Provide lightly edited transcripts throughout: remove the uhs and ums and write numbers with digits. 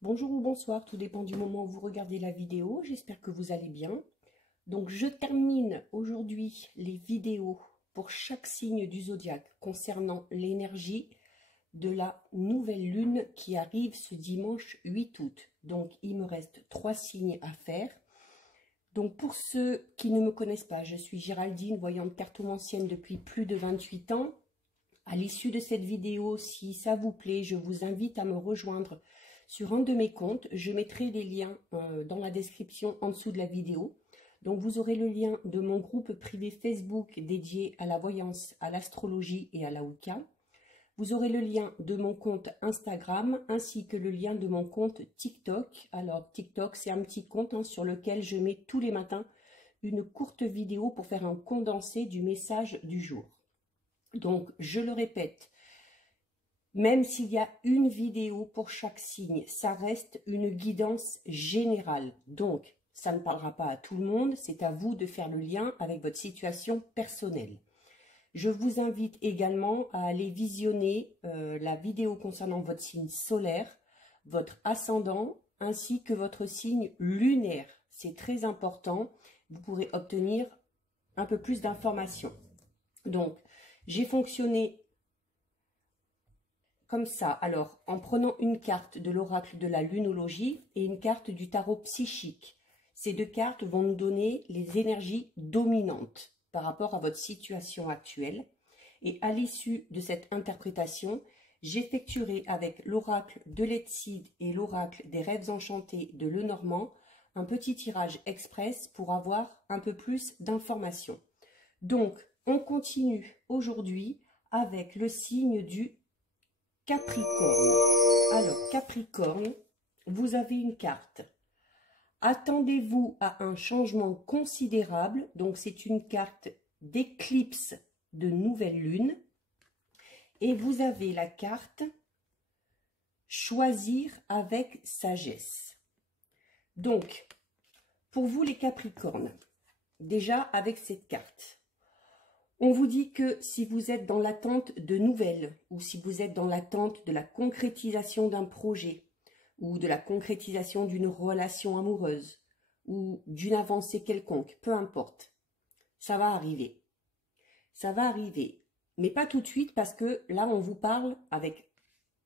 Bonjour ou bonsoir, tout dépend du moment où vous regardez la vidéo. J'espère que vous allez bien. Donc, je termine aujourd'hui les vidéos pour chaque signe du zodiaque concernant l'énergie de la nouvelle lune qui arrive ce dimanche 8 août. Donc, il me reste 3 signes à faire. Donc, pour ceux qui ne me connaissent pas, je suis Géraldine, voyante cartomancienne depuis plus de 28 ans. À l'issue de cette vidéo, si ça vous plaît, je vous invite à me rejoindre sur un de mes comptes. Je mettrai les liens dans la description en dessous de la vidéo. Donc vous aurez le lien de mon groupe privé Facebook dédié à la voyance, à l'astrologie et à la Wicca. Vous aurez le lien de mon compte Instagram ainsi que le lien de mon compte TikTok. Alors TikTok, c'est un petit compte sur lequel je mets tous les matins une courte vidéo pour faire un condensé du message du jour. Donc je le répète, même s'il y a une vidéo pour chaque signe, ça reste une guidance générale. Donc, ça ne parlera pas à tout le monde, c'est à vous de faire le lien avec votre situation personnelle. Je vous invite également à aller visionner la vidéo concernant votre signe solaire, votre ascendant, ainsi que votre signe lunaire. C'est très important, vous pourrez obtenir un peu plus d'informations. Donc, j'ai fonctionné comme ça, alors, en prenant une carte de l'oracle de la lunologie et une carte du tarot psychique. Ces deux cartes vont nous donner les énergies dominantes par rapport à votre situation actuelle. Et à l'issue de cette interprétation, j'effectuerai avec l'oracle de Letsid et l'oracle des rêves enchantés de Lenormand un petit tirage express pour avoir un peu plus d'informations. Donc, on continue aujourd'hui avec le signe du Capricorne. Alors, Capricorne, vous avez une carte. Attendez-vous à un changement considérable. Donc, c'est une carte d'éclipse de nouvelle lune. Et vous avez la carte choisir avec sagesse. Donc, pour vous les Capricornes, déjà avec cette carte, on vous dit que si vous êtes dans l'attente de nouvelles ou si vous êtes dans l'attente de la concrétisation d'un projet ou de la concrétisation d'une relation amoureuse ou d'une avancée quelconque, peu importe, ça va arriver. Ça va arriver, mais pas tout de suite parce que là, on vous parle avec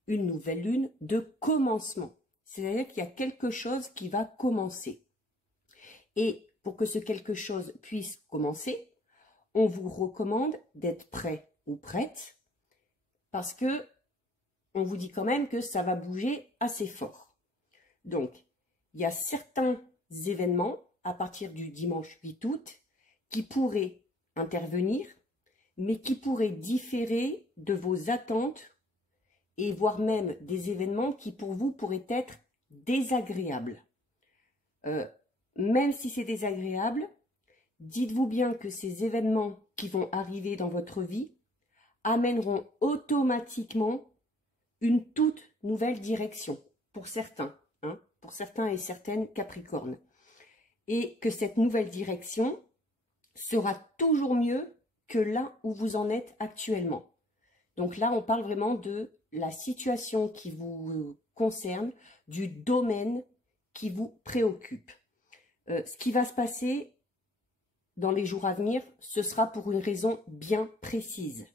une nouvelle lune de commencement. C'est-à-dire qu'il y a quelque chose qui va commencer. Et pour que ce quelque chose puisse commencer, on vous recommande d'être prêt ou prête parce que on vous dit quand même que ça va bouger assez fort. Donc, il y a certains événements à partir du dimanche 8 août qui pourraient intervenir, mais qui pourraient différer de vos attentes et voire même des événements qui pour vous pourraient être désagréables. Même si c'est désagréable, dites-vous bien que ces événements qui vont arriver dans votre vie amèneront automatiquement une toute nouvelle direction pour certains, pour certains et certaines Capricornes. Et que cette nouvelle direction sera toujours mieux que là où vous en êtes actuellement. Donc là, on parle vraiment de la situation qui vous concerne, du domaine qui vous préoccupe. Ce qui va se passer dans les jours à venir, ce sera pour une raison bien précise.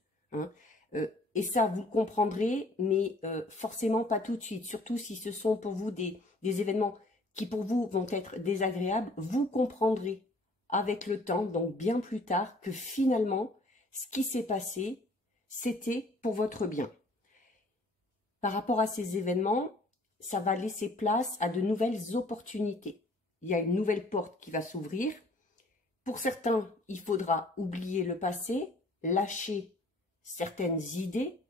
Et ça, vous le comprendrez, mais forcément pas tout de suite. Surtout si ce sont pour vous des événements qui pour vous vont être désagréables, vous comprendrez avec le temps, donc bien plus tard, que finalement, ce qui s'est passé, c'était pour votre bien. Par rapport à ces événements, ça va laisser place à de nouvelles opportunités. Il y a une nouvelle porte qui va s'ouvrir. Pour certains, il faudra oublier le passé, lâcher certaines idées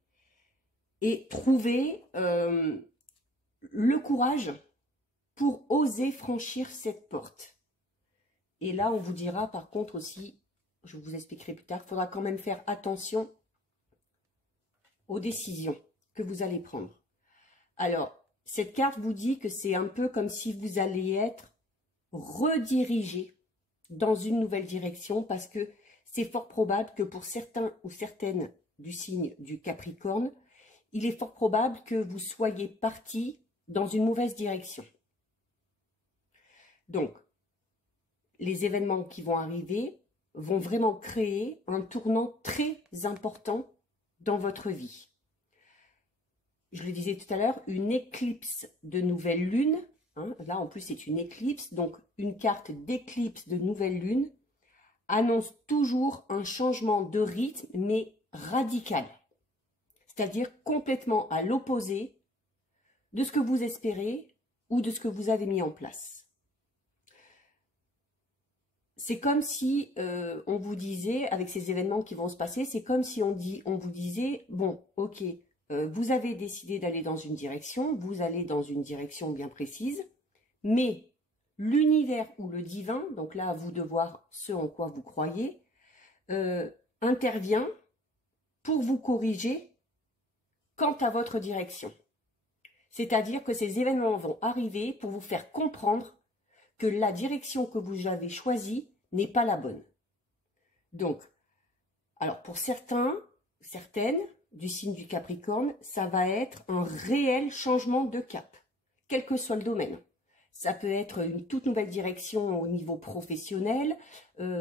et trouver le courage pour oser franchir cette porte. Et là, on vous dira par contre aussi, je vous expliquerai plus tard, il faudra quand même faire attention aux décisions que vous allez prendre. Alors, cette carte vous dit que c'est un peu comme si vous alliez être redirigé dans une nouvelle direction parce que c'est fort probable que pour certains ou certaines du signe du Capricorne, il est fort probable que vous soyez parti dans une mauvaise direction. Donc, les événements qui vont arriver vont vraiment créer un tournant très important dans votre vie. Je le disais tout à l'heure, une éclipse de nouvelle lune, hein, là en plus c'est une éclipse, donc une carte d'éclipse de nouvelle lune annonce toujours un changement de rythme, mais radical. C'est-à-dire complètement à l'opposé de ce que vous espérez ou de ce que vous avez mis en place. C'est comme si on vous disait, avec ces événements qui vont se passer, c'est comme si on vous disait, bon, ok, vous avez décidé d'aller dans une direction, vous allez dans une direction bien précise, mais l'univers ou le divin, donc là à vous de voir ce en quoi vous croyez, intervient pour vous corriger quant à votre direction. C'est-à-dire que ces événements vont arriver pour vous faire comprendre que la direction que vous avez choisie n'est pas la bonne. Donc, alors pour certaines, du signe du Capricorne, ça va être un réel changement de cap, quel que soit le domaine. Ça peut être une toute nouvelle direction au niveau professionnel,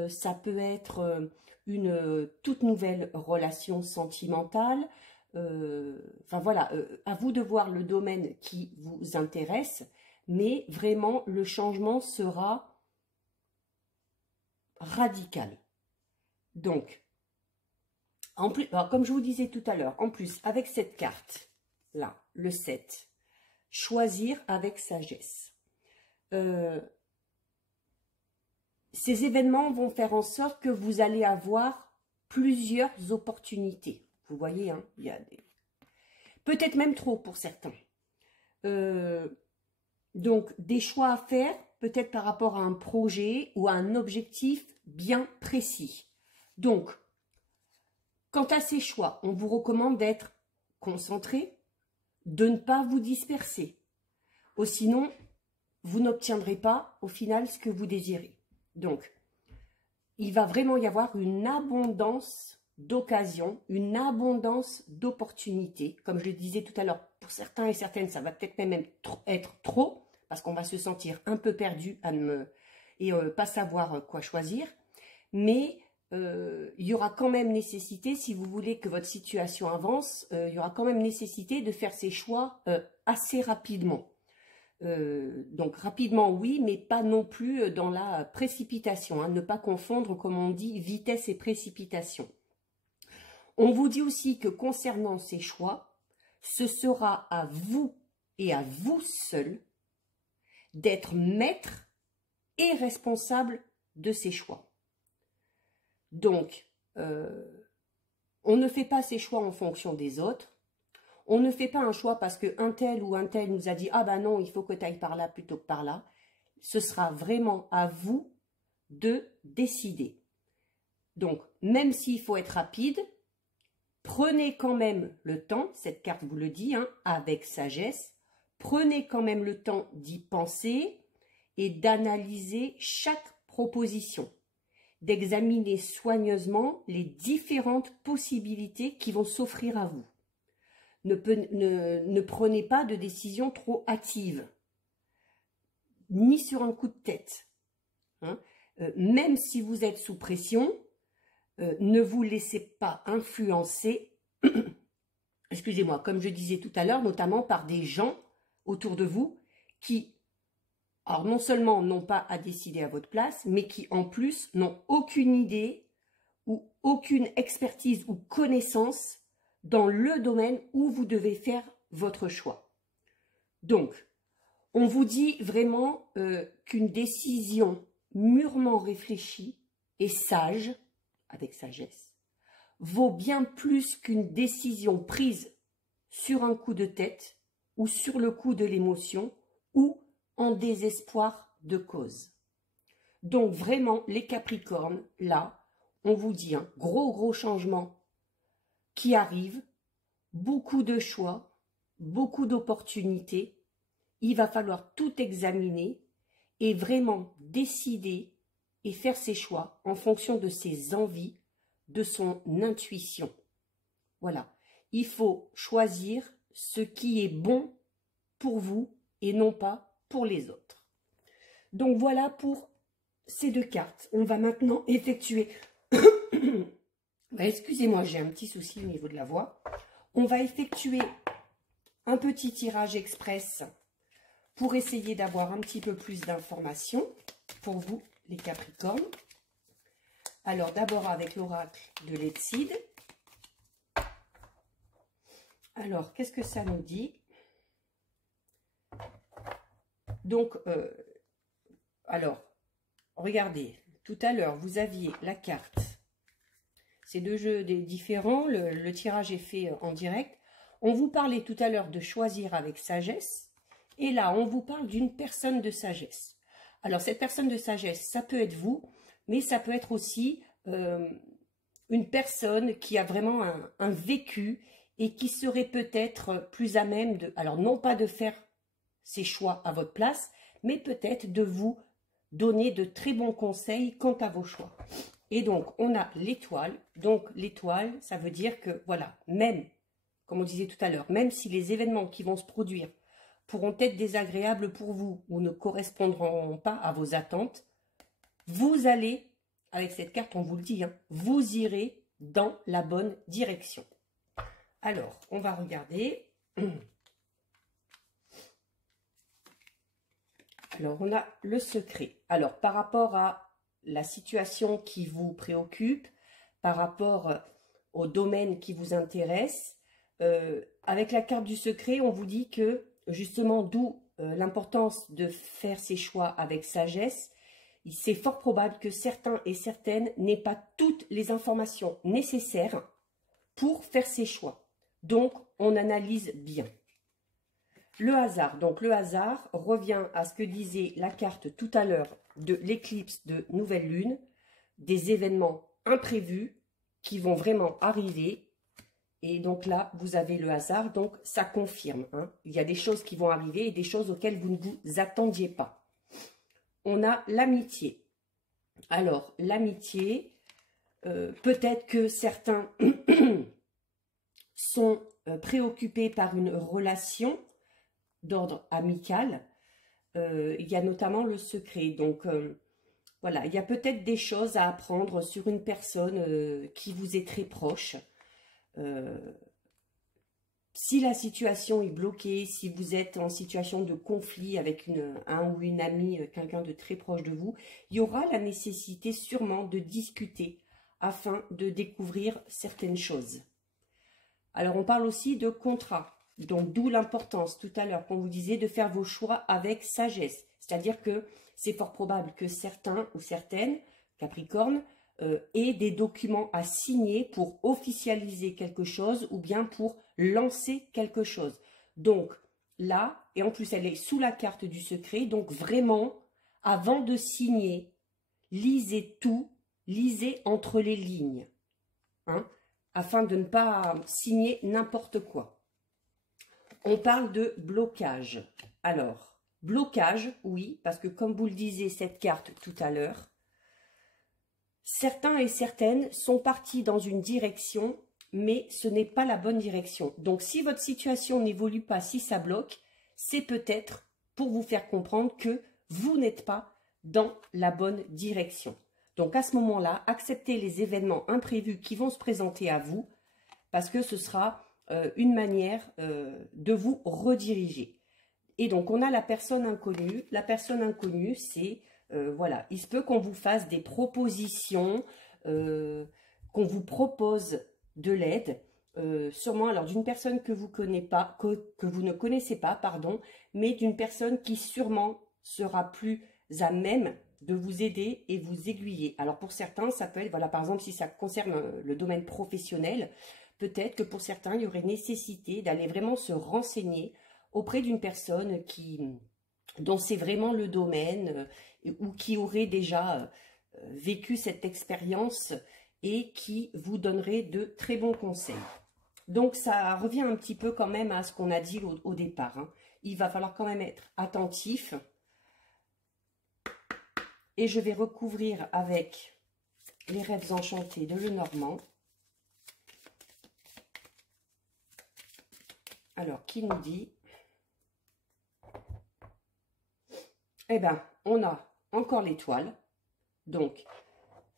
ça peut être une toute nouvelle relation sentimentale. Enfin voilà, à vous de voir le domaine qui vous intéresse, mais vraiment le changement sera radical. Donc, en plus, alors, comme je vous disais tout à l'heure, en plus, avec cette carte, là, le 7, choisir avec sagesse. Ces événements vont faire en sorte que vous allez avoir plusieurs opportunités. Vous voyez, hein, il y a peut-être même trop pour certains. Donc, des choix à faire, peut-être par rapport à un projet ou à un objectif bien précis. Donc, quant à ces choix, on vous recommande d'être concentré, de ne pas vous disperser. Ou sinon, vous n'obtiendrez pas au final ce que vous désirez. Donc, il va vraiment y avoir une abondance d'occasions, une abondance d'opportunités. Comme je le disais tout à l'heure, pour certains et certaines, ça va peut-être même être trop, parce qu'on va se sentir un peu perdu et pas savoir quoi choisir. Mais il y aura quand même nécessité, si vous voulez que votre situation avance, il y aura quand même nécessité de faire ces choix assez rapidement. Donc rapidement oui, mais pas non plus dans la précipitation, hein, ne pas confondre, comme on dit, vitesse et précipitation. On vous dit aussi que concernant ces choix, ce sera à vous et à vous seul d'être maître et responsable de ces choix. Donc, on ne fait pas ces choix en fonction des autres. On ne fait pas un choix parce qu'un tel ou un tel nous a dit « Ah ben non, il faut que tu ailles par là plutôt que par là ». Ce sera vraiment à vous de décider. Donc, même s'il faut être rapide, prenez quand même le temps, cette carte vous le dit, hein, avec sagesse, prenez quand même le temps d'y penser et d'analyser chaque proposition, d'examiner soigneusement les différentes possibilités qui vont s'offrir à vous. Ne prenez pas de décision trop hâtive, ni sur un coup de tête. Hein. Même si vous êtes sous pression, ne vous laissez pas influencer, excusez-moi, comme je disais tout à l'heure, notamment par des gens autour de vous qui, alors non seulement n'ont pas à décider à votre place, mais qui en plus n'ont aucune idée ou aucune expertise ou connaissance dans le domaine où vous devez faire votre choix. Donc, on vous dit vraiment qu'une décision mûrement réfléchie et sage, avec sagesse, vaut bien plus qu'une décision prise sur un coup de tête ou sur le coup de l'émotion ou en désespoir de cause. Donc vraiment, les Capricornes, là, on vous dit un gros changement qui arrive, beaucoup de choix, beaucoup d'opportunités. Il va falloir tout examiner et vraiment décider et faire ses choix en fonction de ses envies, de son intuition. Voilà, il faut choisir ce qui est bon pour vous et non pas pour les autres. Donc voilà pour ces deux cartes. On va maintenant effectuer... Excusez-moi, j'ai un petit souci au niveau de la voix. On va effectuer un petit tirage express pour essayer d'avoir un petit peu plus d'informations pour vous, les Capricornes. Alors, d'abord avec l'oracle de Letsid. Alors, qu'est-ce que ça nous dit? Donc, alors, regardez, tout à l'heure, vous aviez la carte. C'est deux jeux différents, le tirage est fait en direct. On vous parlait tout à l'heure de choisir avec sagesse. Et là, on vous parle d'une personne de sagesse. Alors, cette personne de sagesse, ça peut être vous, mais ça peut être aussi une personne qui a vraiment un vécu et qui serait peut-être plus à même de, alors non pas de faire ses choix à votre place, mais peut-être de vous donner de très bons conseils quant à vos choix. Et donc, on a l'étoile. Donc, l'étoile, ça veut dire que, voilà, même, comme on disait tout à l'heure, même si les événements qui vont se produire pourront être désagréables pour vous ou ne correspondront pas à vos attentes, vous allez, avec cette carte, on vous le dit, hein, vous irez dans la bonne direction. Alors, on va regarder. Alors, on a le secret. Alors, par rapport à la situation qui vous préoccupe, par rapport au domaine qui vous intéresse, avec la carte du secret, on vous dit que, justement, d'où l'importance de faire ses choix avec sagesse, c'est fort probable que certains et certaines n'aient pas toutes les informations nécessaires pour faire ses choix. Donc, on analyse bien. Le hasard. Donc, le hasard revient à ce que disait la carte tout à l'heure de l'éclipse de nouvelle lune, des événements imprévus qui vont vraiment arriver. Et donc là, vous avez le hasard, donc ça confirme. Hein. Il y a des choses qui vont arriver et des choses auxquelles vous ne vous attendiez pas. On a l'amitié. Alors, l'amitié, peut-être que certains sont préoccupés par une relation d'ordre amical. Il y a notamment le secret. Donc, voilà, il y a peut-être des choses à apprendre sur une personne qui vous est très proche. Si la situation est bloquée, si vous êtes en situation de conflit avec un ou une amie, quelqu'un de très proche de vous, il y aura la nécessité sûrement de discuter afin de découvrir certaines choses. Alors, on parle aussi de contrat. Donc, d'où l'importance, tout à l'heure, qu'on vous disait, de faire vos choix avec sagesse. C'est-à-dire que c'est fort probable que certains ou certaines, Capricorne, aient des documents à signer pour officialiser quelque chose ou bien pour lancer quelque chose. Donc, là, et en plus, elle est sous la carte du secret. Donc, vraiment, avant de signer, lisez tout, lisez entre les lignes, hein, afin de ne pas signer n'importe quoi. On parle de blocage. Alors, blocage, oui, parce que comme vous le disiez, cette carte tout à l'heure, certains et certaines sont partis dans une direction, mais ce n'est pas la bonne direction. Donc, si votre situation n'évolue pas, si ça bloque, c'est peut-être pour vous faire comprendre que vous n'êtes pas dans la bonne direction. Donc, à ce moment-là, acceptez les événements imprévus qui vont se présenter à vous, parce que ce sera une manière de vous rediriger. Et donc, on a la personne inconnue. La personne inconnue, c'est, voilà, il se peut qu'on vous fasse des propositions, qu'on vous propose de l'aide, sûrement, alors, d'une personne que vous ne connaissez pas, pardon, mais d'une personne qui sûrement sera plus à même de vous aider et vous aiguiller. Alors, pour certains, ça peut être, voilà, par exemple, si ça concerne le domaine professionnel, peut-être que pour certains, il y aurait nécessité d'aller vraiment se renseigner auprès d'une personne dont c'est vraiment le domaine ou qui aurait déjà vécu cette expérience et qui vous donnerait de très bons conseils. Donc, ça revient un petit peu quand même à ce qu'on a dit au départ. Hein. Il va falloir quand même être attentif. Et je vais recouvrir avec les rêves enchantés de Lenormand. Alors, qui nous dit? Eh bien, on a encore l'étoile. Donc,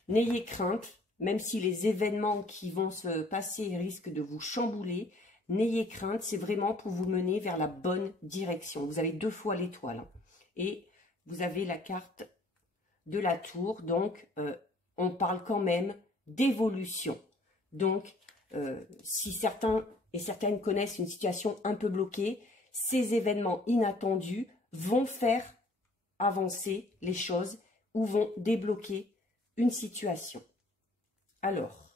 n'ayez crainte, même si les événements qui vont se passer risquent de vous chambouler, n'ayez crainte, c'est vraiment pour vous mener vers la bonne direction. Vous avez 2 fois l'étoile. Et vous avez la carte de la tour, donc on parle quand même d'évolution. Donc, si certains et certaines connaissent une situation un peu bloquée, ces événements inattendus vont faire avancer les choses ou vont débloquer une situation. Alors,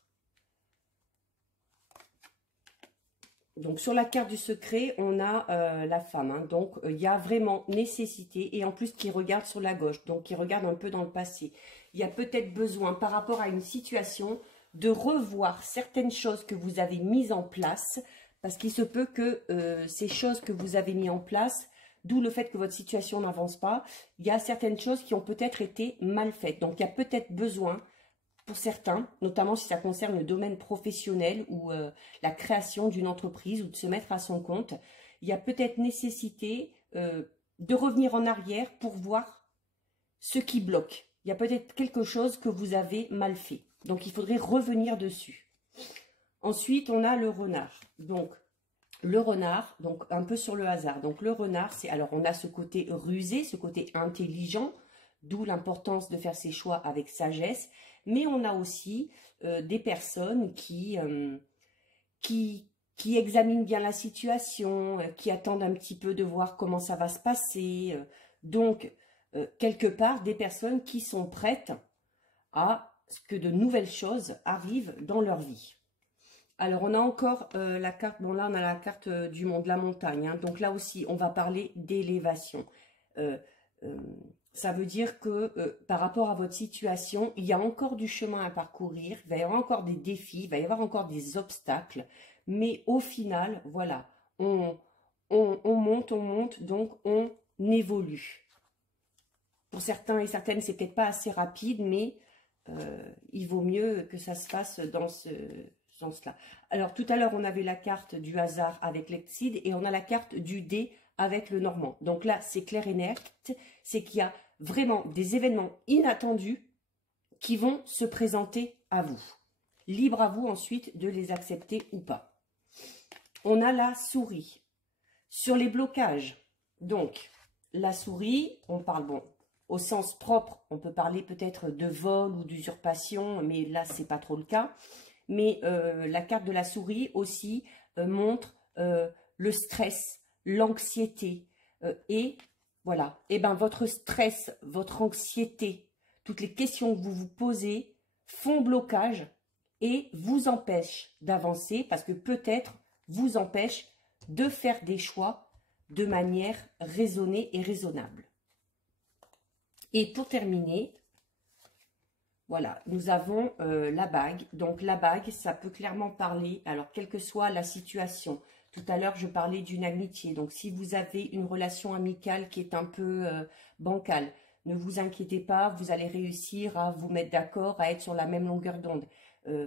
donc sur la carte du secret, on a la femme. Hein, donc, il y a vraiment nécessité, et en plus qui regarde sur la gauche, donc qui regarde un peu dans le passé. Il y a peut-être besoin, par rapport à une situation, de revoir certaines choses que vous avez mises en place, parce qu'il se peut que ces choses que vous avez mises en place, d'où le fait que votre situation n'avance pas, il y a certaines choses qui ont peut-être été mal faites. Donc, il y a peut-être besoin, pour certains, notamment si ça concerne le domaine professionnel ou la création d'une entreprise ou de se mettre à son compte, il y a peut-être nécessité de revenir en arrière pour voir ce qui bloque. Il y a peut-être quelque chose que vous avez mal fait. Donc, il faudrait revenir dessus. Ensuite, on a le renard. Donc, le renard, donc un peu sur le hasard. Donc, le renard, c'est, alors on a ce côté rusé, ce côté intelligent, d'où l'importance de faire ses choix avec sagesse. Mais on a aussi des personnes qui examinent bien la situation, qui attendent un petit peu de voir comment ça va se passer. Donc, quelque part, des personnes qui sont prêtes à ce que de nouvelles choses arrivent dans leur vie. Alors, on a encore la carte, bon là, on a la carte du monde, la montagne. Hein, donc là aussi, on va parler d'élévation. Ça veut dire que par rapport à votre situation, il y a encore du chemin à parcourir, il va y avoir encore des défis, il va y avoir encore des obstacles. Mais au final, voilà, on monte, donc on évolue. Pour certains et certaines, c'est peut-être pas assez rapide, mais il vaut mieux que ça se fasse dans ce sens-là. Alors, tout à l'heure, on avait la carte du hasard avec l'Exide et on a la carte du dé avec le Normand. Donc là, c'est clair et net, c'est qu'il y a vraiment des événements inattendus qui vont se présenter à vous. Libre à vous ensuite de les accepter ou pas. On a la souris. Sur les blocages, donc, la souris, on parle, bon, au sens propre, on peut parler peut-être de vol ou d'usurpation, mais là, c'est pas trop le cas. Mais la carte de la souris aussi montre le stress, l'anxiété. Et voilà, et ben votre stress, votre anxiété, toutes les questions que vous vous posez font blocage et vous empêchent d'avancer parce que peut-être vous empêchent de faire des choix de manière raisonnée et raisonnable. Et pour terminer, voilà, nous avons la bague. Donc la bague, ça peut clairement parler, alors quelle que soit la situation. Tout à l'heure, je parlais d'une amitié. Donc si vous avez une relation amicale qui est un peu bancale, ne vous inquiétez pas, vous allez réussir à vous mettre d'accord, à être sur la même longueur d'onde.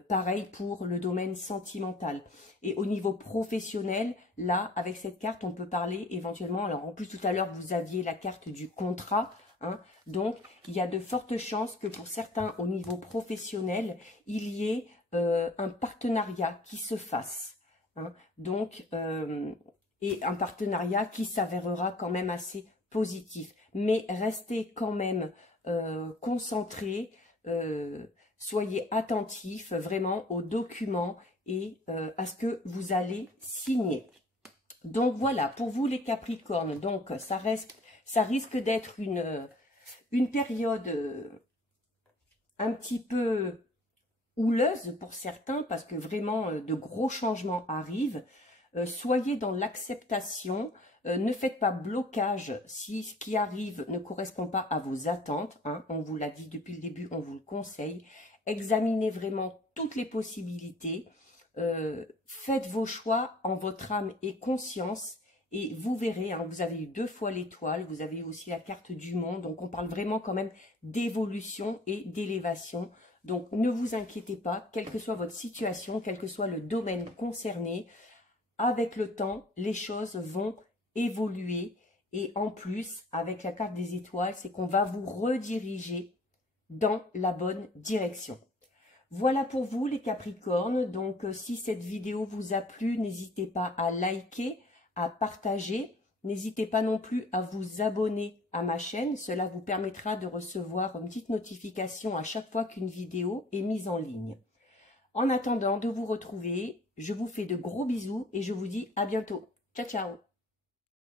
Pareil pour le domaine sentimental. Et au niveau professionnel, là, avec cette carte, on peut parler éventuellement, alors en plus tout à l'heure, vous aviez la carte du contrat, hein, donc il y a de fortes chances que pour certains, au niveau professionnel, il y ait un partenariat qui se fasse. Hein, donc, et un partenariat qui s'avérera quand même assez positif. Mais restez quand même concentrés, soyez attentifs vraiment aux documents et à ce que vous allez signer. Donc voilà, pour vous les Capricornes, donc ça risque d'être une période un petit peu houleuse pour certains parce que vraiment de gros changements arrivent. Soyez dans l'acceptation, ne faites pas blocage si ce qui arrive ne correspond pas à vos attentes. Hein, on vous l'a dit depuis le début, on vous le conseille. Examinez vraiment toutes les possibilités. Faites vos choix en votre âme et conscience. Et vous verrez, hein, vous avez eu 2 fois l'étoile, vous avez eu aussi la carte du monde. Donc on parle vraiment quand même d'évolution et d'élévation. Donc ne vous inquiétez pas, quelle que soit votre situation, quel que soit le domaine concerné, avec le temps, les choses vont évoluer Et en plus, avec la carte des étoiles, c'est qu'on va vous rediriger dans la bonne direction. Voilà pour vous les Capricornes. Donc si cette vidéo vous a plu, n'hésitez pas à liker, à partager. N'hésitez pas non plus à vous abonner à ma chaîne. Cela vous permettra de recevoir une petite notification à chaque fois qu'une vidéo est mise en ligne. En attendant de vous retrouver, je vous fais de gros bisous et je vous dis à bientôt. Ciao, ciao!